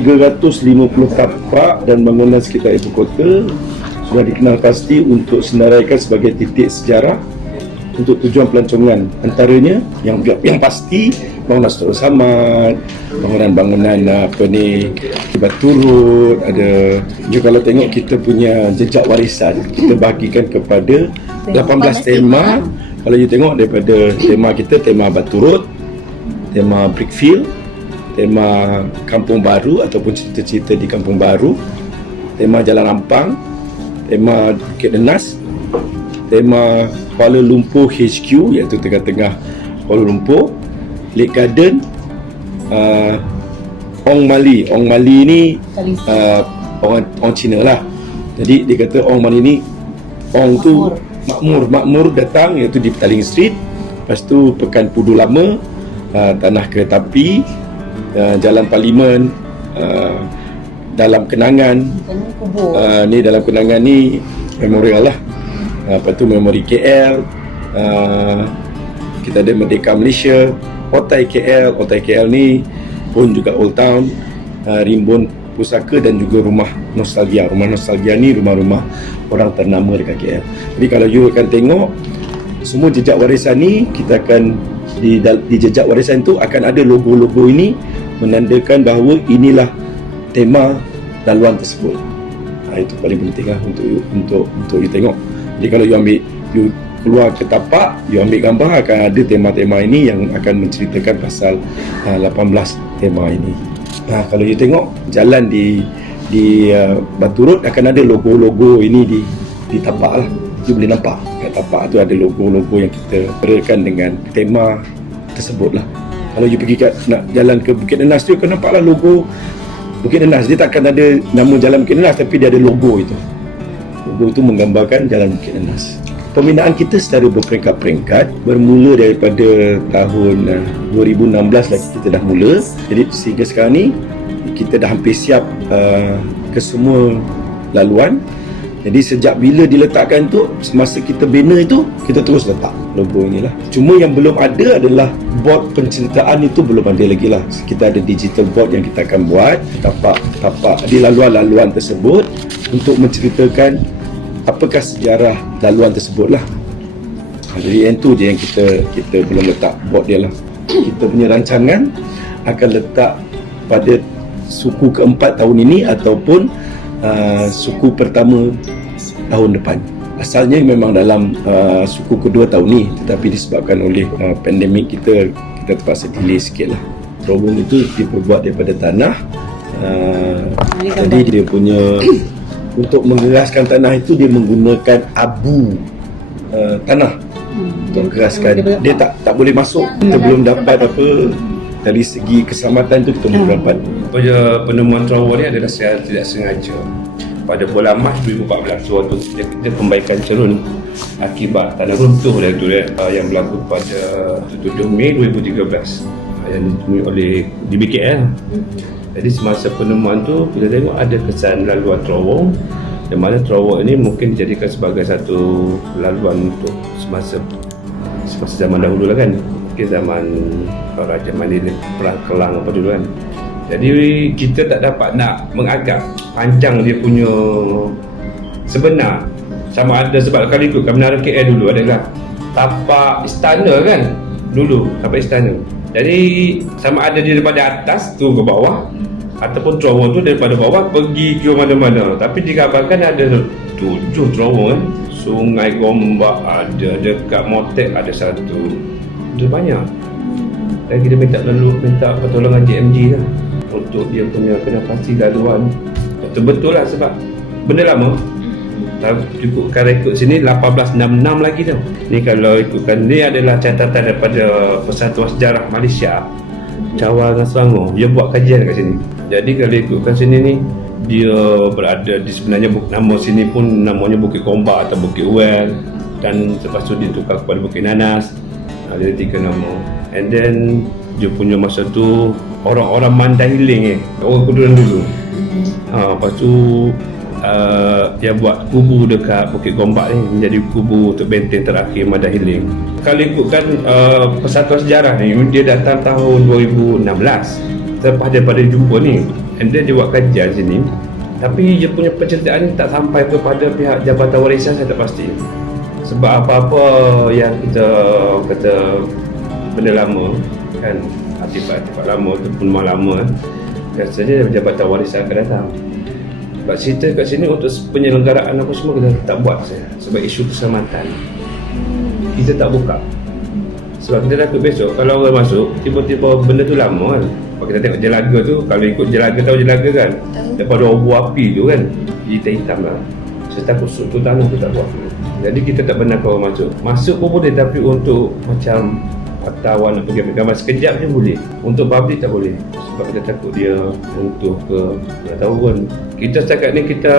350 tapak dan bangunan sekitar ibu kota sudah dikenal pasti untuk senaraikan sebagai titik sejarah untuk tujuan pelancongan. Antaranya yang pasti bangunan Sultan Samad, bangunan-bangunan Baturut ada. Juga kalau tengok kita punya jejak warisan, kita bahagikan kepada 18 tema. Kalau you tengok daripada tema kita, tema Baturut, tema Brickfield, tema Kampung Baru ataupun cerita-cerita di Kampung Baru, tema Jalan Ampang, tema Bukit Nenas, tema Kuala Lumpur HQ iaitu tengah-tengah Kuala Lumpur, Lake Garden, Ong Mali. Ong Mali ni orang Cina lah. Jadi dia kata Ong Mali ni, Ong tu makmur datang iaitu di Petaling Street. Lepas tu Pekan Pudu Lama, Tanah Kereta Api, Jalan Parlimen, Dalam Kenangan, ni Dalam Kenangan ni memorial lah. Lepas tu Memori KL, kita ada Merdeka Malaysia, Otai KL ni pun juga Old Town, Rimbun Pusaka dan juga Rumah Nostalgia. Rumah Nostalgia ni rumah-rumah orang ternama dekat KL. Jadi kalau you akan tengok semua jejak warisan ni, kita akan di jejak warisan tu akan ada logo-logo ini menandakan bahawa inilah tema laluan tersebut. Itu paling penting lah untuk you tengok. Jadi kalau you keluar ke tapak, you ambil gambar, akan ada tema-tema ini yang akan menceritakan pasal 18 tema ini. Kalau you tengok jalan di Baturut akan ada logo-logo ini di tapak lah. You boleh nampak kat tapak tu ada logo-logo yang kita berikan dengan tema tersebut lah. Kalau you pergi nak jalan ke Bukit Nenas tu, you akan nampak lah logo Bukit Nenas. Dia takkan ada nama jalan Bukit Nenas, tapi dia ada logo itu. Logo itu menggambarkan jalan Bukit Nenas. Pembinaan kita secara berperingkat-peringkat bermula daripada tahun 2016 lah kita dah mula. Jadi sehingga sekarang ni kita dah hampir siap ke semua laluan. Jadi sejak bila diletakkan tu, semasa kita bina itu, kita terus letak logo inilah. Cuma yang belum ada adalah board penceritaan, itu belum ada lagi lah. Kita ada digital board yang kita akan buat tapak di laluan-laluan tersebut untuk menceritakan apakah sejarah laluan tersebut lah. Jadi yang tu je yang kita belum letak board dia lah. Kita punya rancangan akan letak pada suku keempat tahun ini ataupun suku pertama tahun depan. Asalnya memang dalam suku kedua tahun ni, tetapi disebabkan oleh pandemik kita terpaksa delay sikit lah. Terowong itu diperbuat daripada tanah, jadi dia punya untuk menggeraskan tanah itu dia menggunakan abu tanah untuk geraskan. Dia tak boleh masuk. Kita belum dapat apa dari segi keselamatan tu, kita belum dapat. Penemuan terowong ni adalah secara tidak sengaja pada bulan Mac 2014. Waktu kita pembaikan cerun akibat tanah runtuh yang berlaku pada 7 Mei 2013 yang ditemui oleh di BKL. Jadi semasa penemuan tu kita tengok ada kesan laluan terowong, di mana terowong ini mungkin dijadikan sebagai satu laluan untuk semasa zaman dahulu lah kan, mungkin zaman Raja Mandela, Perang Kelang apa dulu kan. Jadi kita tak dapat nak mengagak panjang dia punya sebenar sama ada, sebab kalau ikutkan Menara KL dulu adalah tapak istana kan, dulu tapak istana. Jadi sama ada dia daripada atas tu ke bawah ataupun terowong tu daripada bawah pergi ke mana-mana. Tapi digambarkan ada 7 terowong kan. Sungai Gombak ada, dekat Motek ada satu, ada banyak. Dan kita minta pertolongan JMG lah untuk dia punya renovasi laluan. Betul-betul lah sebab benda lama. Ikutkan rekod sini 1866 lagi tau. Ni kalau ikutkan, ni adalah catatan daripada Persatuan Sejarah Malaysia, Cawang dengan Selangor. Dia buat kajian kat sini. Jadi kalau ikutkan sini ni, dia berada di sebenarnya nama sini pun namanya Bukit Gombak atau Bukit Well, dan lepas tu ditukar kepada Bukit Nenas. Ada 3 nama. And then dia punya masa tu orang-orang Mandailing orang Kuduran dulu. Lepas tu dia buat kubu dekat Bukit Gombak ni menjadi kubu untuk benteng terakhir Mandailing. Kalau ikutkan Persatuan Sejarah ni, dia datang tahun 2016. Selepas daripada jumpa ni, and then dia buat kajian sini, tapi dia punya penceritaan ni tak sampai kepada pihak Jabatan Warisan, saya tak pasti. Sebab apa-apa yang kita kata benda lama kan, artifak-artifak lama ataupun rumah lama, biasanya Jabatan Warisan akan datang. Sebab cerita kat sini untuk penyelenggaraan apa semua kita tak buat saya. Sebab isu keselamatan kita tak buka. Sebab kita takut besok kalau orang masuk tiba-tiba benda tu lama kan. Kalau kita tengok jelaga tu, kalau ikut jelaga, tahu jelaga kan, daripada obor api tu kan, hitam-hitam lah. Saya takut struktur tanah tu tak buat. Jadi kita tak benarkan orang masuk pun boleh, tapi untuk macam wartawan nak pergi ambil gambar sekejap je boleh, untuk public tak boleh. Sebab kita takut dia untuk ke, tak tahu pun. Kita setakat ni kita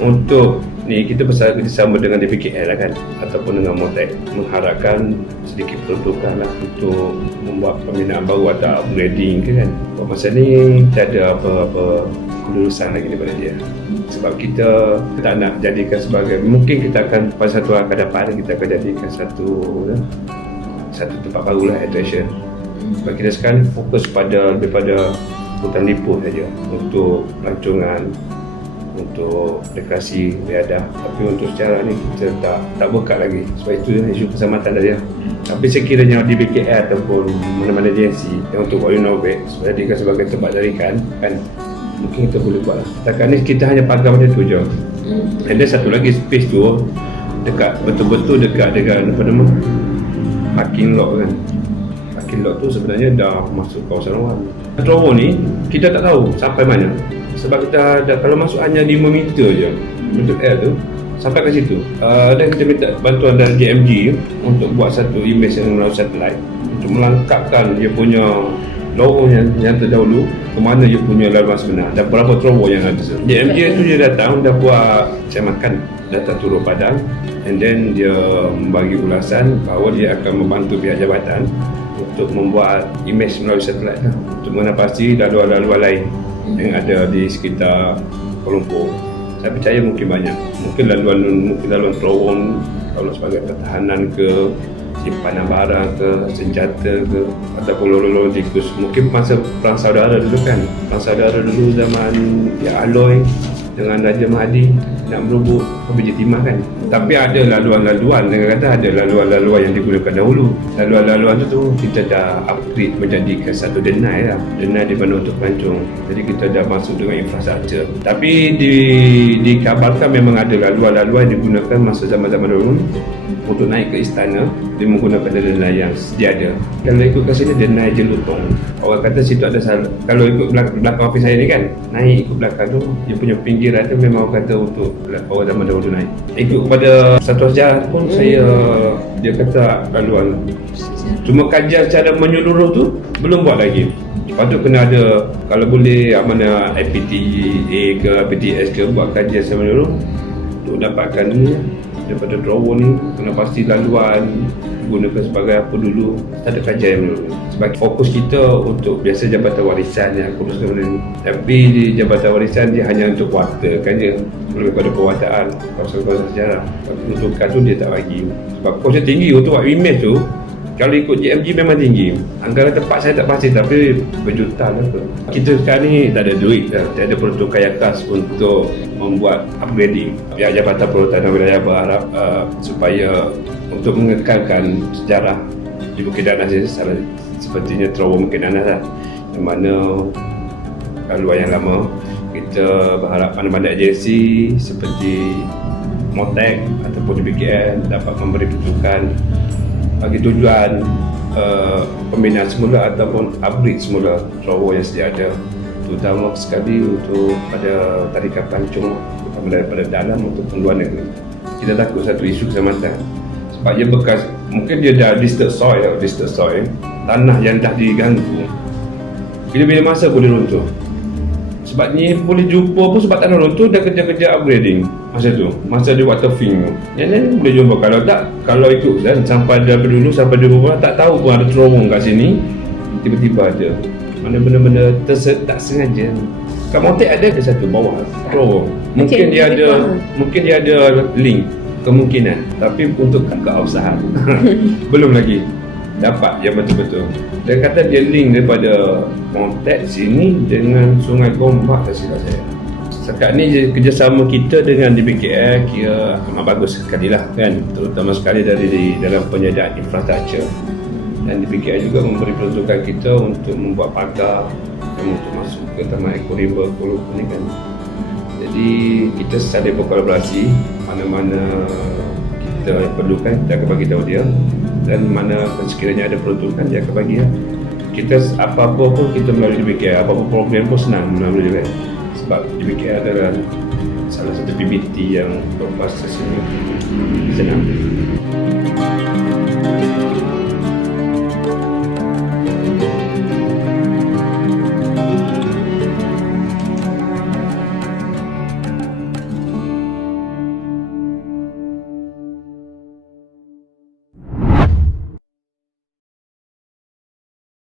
untuk ni kita besar kerjasama dengan DPKL lah kan, ataupun dengan Motek, mengharapkan sedikit peruntukan lah untuk membuat pembinaan baru atau upgrading ke kan. Buat masa ni tak ada apa-apa kelulusan lagi daripada dia. Sebab kita tak nak jadikan sebagai, mungkin kita akan pada satu akan dapat, kita akan jadikan satu tempat baru lah, attraction. Sebab kita sekarang fokus lebih pada hutan lipuh saja untuk pelancongan, untuk rekreasi biadab. Tapi untuk secara ni kita tak buka lagi, sebab itu isu keselamatan dia. Tapi sekiranya di BKL ataupun mana-mana agensi yang untuk buat renovate jadikan sebagai tempat tarikan kan, mungkin kita boleh buat lah. Setakat ni kita hanya pagar macam tu je. And then satu lagi space tu dekat, betul-betul dekat dengan apa nama, parking lot kan. Parking lot tu sebenarnya dah masuk kawasan awam. Terowong ni kita tak tahu sampai mana. Sebab kita kalau masuk hanya 5 meter je bentuk air tu sampai ke situ. Dan kita minta bantuan dari JMG untuk buat satu image yang melalui satelit untuk melengkapkan dia punya lorong yang terdahulu, ke mana dia punya laluan sebenar dan berapa terowong yang ada. JMG tu dia datang, dah buat saya makan, datang turun padang, and then dia membagi ulasan bahawa dia akan membantu pihak jabatan untuk membuat image melalui satelit lah, untuk menapasi laluan-laluan lain yang ada di sekitar Kuala Lumpur. Saya percaya mungkin banyak, mungkin laluan terowong kalau sebagai pertahanan ke, simpanan barang ke, senjata ke, ataupun lorong-lorong tikus. Mungkin masa perang saudara dulu kan, perang saudara dulu zaman ya Aloy dengan Raja Mahdi nak merebut Biji Timah kan. Tapi ada laluan-laluan, dengan kata ada laluan-laluan yang digunakan dahulu. Laluan-laluan tu kita dah upgrade menjadikan satu denai lah, denai di mana untuk pelancong. Jadi kita dah masuk dengan infrastruktur. Tapi dikabarkan memang ada laluan-laluan yang digunakan masa zaman-zaman dahulu untuk naik ke istana. Dia menggunakan denai yang sedia ada. Kalau ikut ke sini denai Jelutong, orang kata situ ada salah. Kalau ikut belakang ofis saya ni kan, naik ikut belakang tu, dia punya pinggiran tu memang orang kata untuk orang zaman dahulu naik. Ikut kepada satu sejarah pun dia kata laluan. Cuma kajian secara menyeluruh tu belum buat lagi. Patut kena ada, kalau boleh mana IPTA ke IPTS ke buat kajian secara menyeluruh untuk dapatkan ni daripada terowong ni, kena pasti laluan gunakan sebagai apa dulu. Tak ada kajian yang menyeluruh. Sebab fokus kita untuk biasa Jabatan Warisan yang kuruskan benda ni. Tapi di Jabatan Warisan dia hanya untuk water kan je, lebih pada pewartaan kawasan-kawasan sejarah. Peruntukan tu dia tak bagi. Sebab kosnya tinggi untuk buat image tu. Kalau ikut JMG memang tinggi. Anggaran tempat saya tak pasti, tapi berjuta lah tu. Kita sekarang ni tak ada duit dah. Tak ada peruntukan yang khas untuk membuat upgrading. Pihak Jabatan Perhutanan Wilayah berharap supaya untuk mengekalkan sejarah di Bukit Danas ni, sepertinya terowong Bukit Danas lah, yang mana laluan yang lama. Kita berharap mana-mana agensi seperti Motek ataupun DPKL dapat memberi peruntukan bagi tujuan pembinaan semula ataupun upgrade semula terowong yang sedia ada, terutama sekali untuk pada tarikan pelancong daripada dalam untuk luar negeri. Kita takut satu isu keselamatan sebab dia bekas, mungkin dia dah disturbed soil, tanah yang dah diganggu bila-bila masa boleh runtuh. Sebab ni boleh jumpa pun sebab tanah runtuh dah kerja-kerja upgrading masa dia buat turfing tu. Yang boleh jumpa. Kalau tak, kalau ikut kan sampai dulu sampai di rumah tak tahu pun ada terowong kat sini, tiba-tiba ada mana benda-benda tak sengaja. Kat Motek ada satu bawah terowong. Mungkin dia ada link, kemungkinan, tapi untuk keabsahan belum lagi. dapat yang betul-betul. Dia kata dia link daripada Montek sini dengan Sungai Gombak, tak silap saya. Sekarang ni kerjasama kita dengan DBKL kira amat bagus sekali lah kan, terutama sekali dari dalam penyediaan infrastruktur. Dan DBKL juga memberi peruntukan kita untuk membuat pagar untuk masuk ke Taman Eco River Pulau ni kan. Jadi kita saling berkolaborasi, mana-mana kita perlukan kita akan bagi tahu dia, dan mana sekiranya ada peruntukan dia akan bagi ya. Kita apa-apa pun kita melalui DBKL, apa-apa problem pun senang melalui dia. Sebab DBKL adalah salah satu PBT yang berproses ini senang.